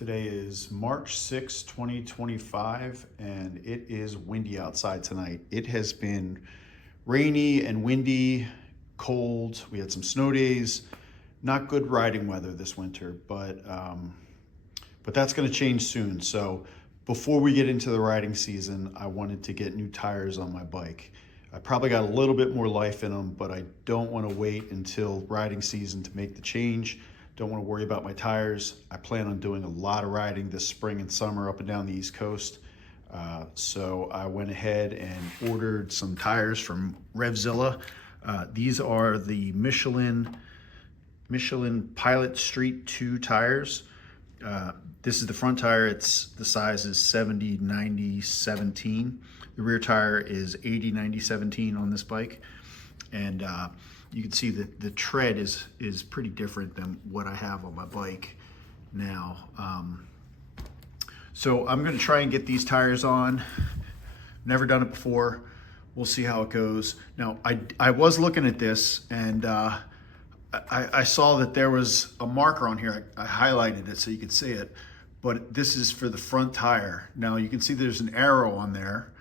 Today is March 6, 2025, and it is windy outside tonight. It has been rainy and windy, cold. We had some snow days. Not good riding weather this winter, but that's going to change soon. So before we get into the riding season, I wanted to get new tires on my bike. I probably got a little bit more life in them, but I don't want to wait until riding season to make the change. Don't want to worry about my tires. I plan on doing a lot of riding this spring and summer up and down the East Coast. So I went ahead and ordered some tires from Revzilla. These are the Michelin Pilot Street 2 tires. This is the front tire. The size is 70, 90, 17. The rear tire is 80, 90, 17 on this bike. And you can see that the tread is pretty different than what I have on my bike now. So I'm gonna try and get these tires on. Never done it before. We'll see how it goes. Now, I was looking at this and I saw that there was a marker on here. I highlighted it so you could see it, but this is for the front tire. Now you can see there's an arrow on there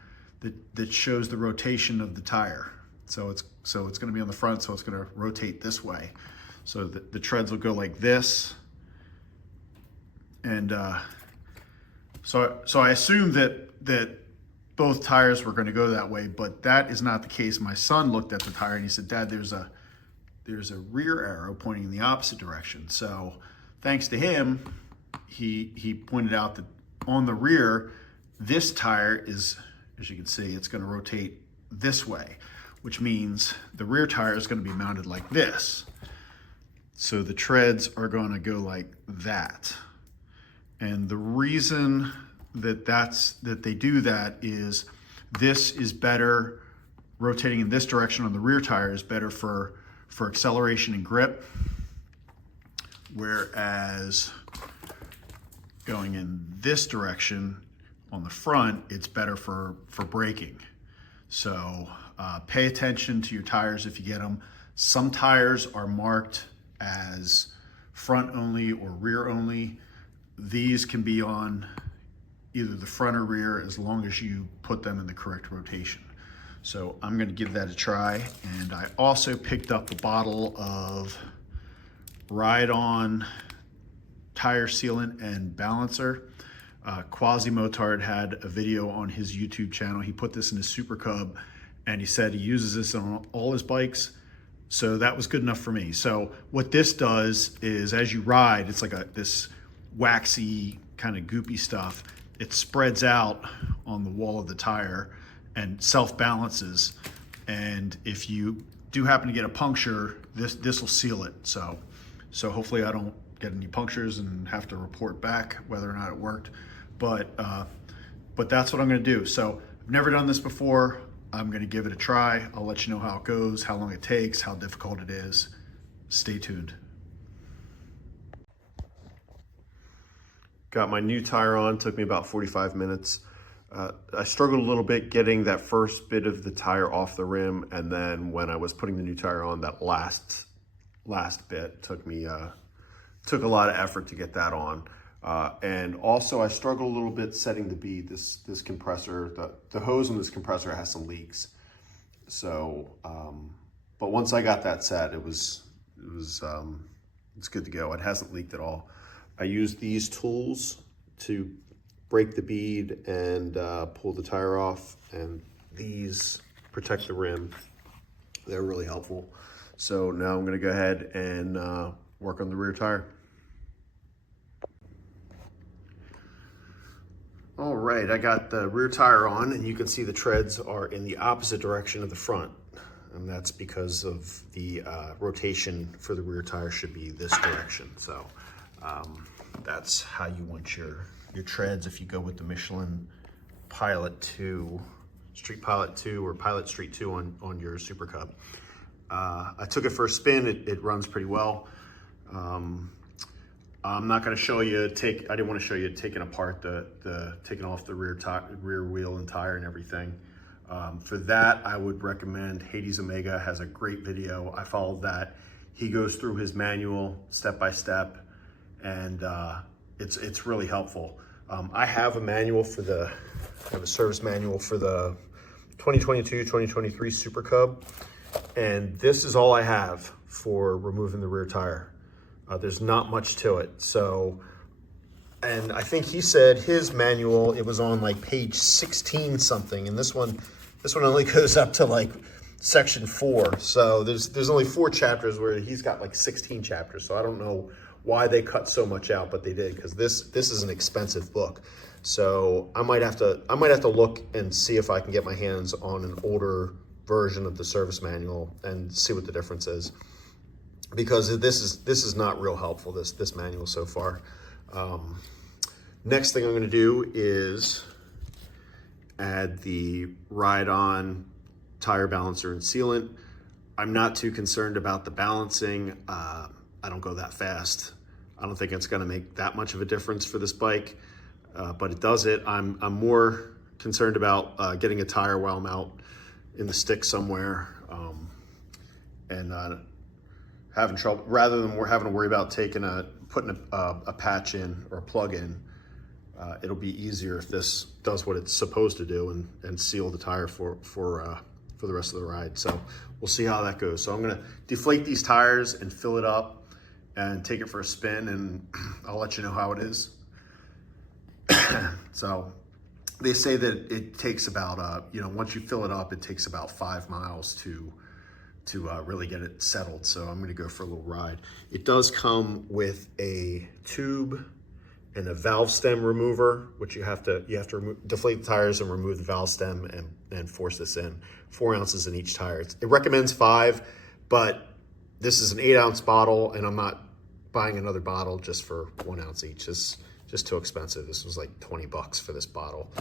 that shows the rotation of the tire. So it's going to be on the front, so it's going to rotate this way. So the treads will go like this. And so I assumed that both tires were going to go that way, but that is not the case. My son looked at the tire and he said, "Dad, there's a rear arrow pointing in the opposite direction." So thanks to him, he pointed out that on the rear, this tire is, as you can see, it's going to rotate this way, which means the rear tire is going to be mounted like this. So the treads are going to go like that. And the reason that they do that is this is better, rotating in this direction on the rear tire is better for acceleration and grip, whereas going in this direction on the front, it's better for braking. So pay attention to your tires if you get them. Some tires are marked as front only or rear only. These can be on either the front or rear as long as you put them in the correct rotation. So I'm going to give that a try. And I also picked up a bottle of Ride On tire sealant and balancer. Quasi-Motard had a video on his YouTube channel. He put this in his Super Cub and he said he uses this on all his bikes. So that was good enough for me. So what this does is as you ride, it's like this waxy kind of goopy stuff. It spreads out on the wall of the tire and self-balances. And if you do happen to get a puncture, this will seal it. So hopefully I don't get any punctures and have to report back whether or not it worked. But that's what I'm gonna do. So I've never done this before. I'm gonna give it a try. I'll let you know how it goes, how long it takes, how difficult it is. Stay tuned. Got my new tire on, took me about 45 minutes. I struggled a little bit getting that first bit of the tire off the rim, and then when I was putting the new tire on, that last bit took a lot of effort to get that on. And also I struggled a little bit setting the bead. This compressor, the hose on this compressor has some leaks. So, but once I got that set, it's good to go. It hasn't leaked at all. I used these tools to break the bead and pull the tire off, and these protect the rim. They're really helpful. So now I'm gonna go ahead and work on the rear tire. All right, I got the rear tire on, and you can see the treads are in the opposite direction of the front. And that's because of the rotation for the rear tire should be this direction. So that's how you want your treads if you go with the Michelin Pilot 2, Street Pilot 2 or Pilot Street 2 on your Super Cub. I took it for a spin. It runs pretty well. I'm not going to show you I didn't want to show you taking apart taking off the rear wheel and tire and everything. For that, I would recommend Hades Omega has a great video. I followed that. He goes through his manual step by step, and it's really helpful. I have a manual for I have a service manual for the 2022-2023 Super Cub, and this is all I have for removing the rear tire. There's not much to it. So, and I think he said his manual, it was on like page 16 something, and this one only goes up to like section 4. So there's only 4 chapters where he's got like 16 chapters. So I don't know why they cut so much out, but they did, because this is an expensive book. So I might have to look and see if I can get my hands on an older version of the service manual and see what the difference is, because this is not real helpful, this manual so far. Next thing I'm going to do is add the ride-on tire balancer and sealant. I'm not too concerned about the balancing. I don't go that fast. I don't think it's going to make that much of a difference for this bike, but it does it. I'm more concerned about getting a tire while I'm out in the sticks somewhere, and having trouble, rather than having to worry about putting a patch in or a plug in. It'll be easier if this does what it's supposed to do and seal the tire for the rest of the ride. So we'll see how that goes. So I'm gonna deflate these tires and fill it up and take it for a spin, and I'll let you know how it is. So they say that it takes about, once you fill it up, it takes about 5 miles to really get it settled. So I'm gonna go for a little ride. It does come with a tube and a valve stem remover, which you have to deflate the tires and remove the valve stem and force this in. 4 ounces in each tire. It recommends 5, but this is an 8-ounce bottle, and I'm not buying another bottle just for 1 ounce each. It's just too expensive. This was like 20 bucks for this bottle,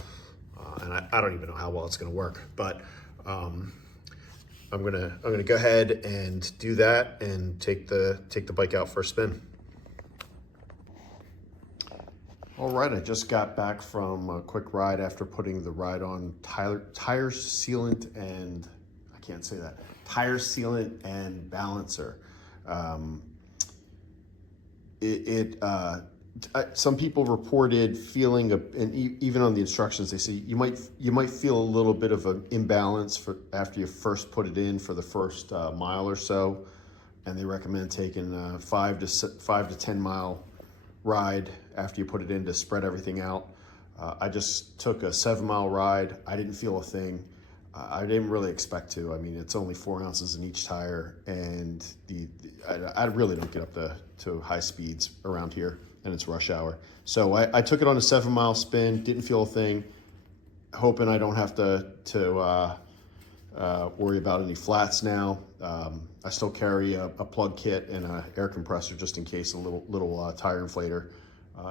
and I don't even know how well it's going to work. But I'm gonna go ahead and do that and take the bike out for a spin. All right, I just got back from a quick ride after putting the ride-on tire sealant and, I can't say that, tire sealant and balancer. Some people reported feeling, and even on the instructions, they say you might feel a little bit of an imbalance after you first put it in for the first mile or so, and they recommend taking a 5 to 10 mile ride after you put it in to spread everything out. I just took a 7-mile ride. I didn't feel a thing. I didn't really expect to. I mean, it's only 4 ounces in each tire, and I really don't get up to high speeds around here, and it's rush hour. So I took it on a 7-mile spin, didn't feel a thing, hoping I don't have to worry about any flats now. I still carry a plug kit and an air compressor just in case, a little tire inflator,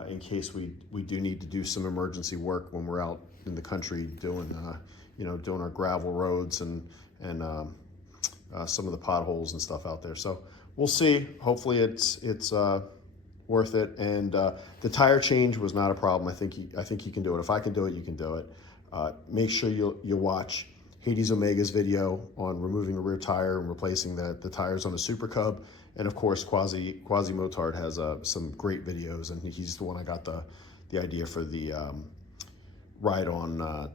in case we do need to do some emergency work when we're out in the country doing our gravel roads and some of the potholes and stuff out there. So we'll see. Hopefully it's worth it. And the tire change was not a problem. I think you can do it. If I can do it, you can do it. Make sure you watch Hades Omega's video on removing a rear tire and replacing the tires on the Super Cub. And of course, Quasi Motard has some great videos, and he's the one I got the idea for the ride-on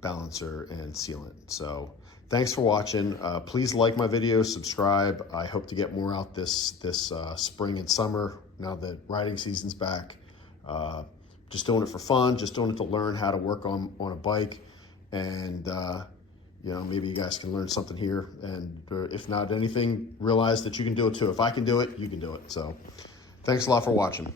balancer and sealant. So thanks for watching. Please like my videos, subscribe. I hope to get more out this spring and summer now that riding season's back. Just doing it for fun, just doing it to learn how to work on a bike, and maybe you guys can learn something here, and if not anything, realize that you can do it too. If I can do it, you can do it. So thanks a lot for watching.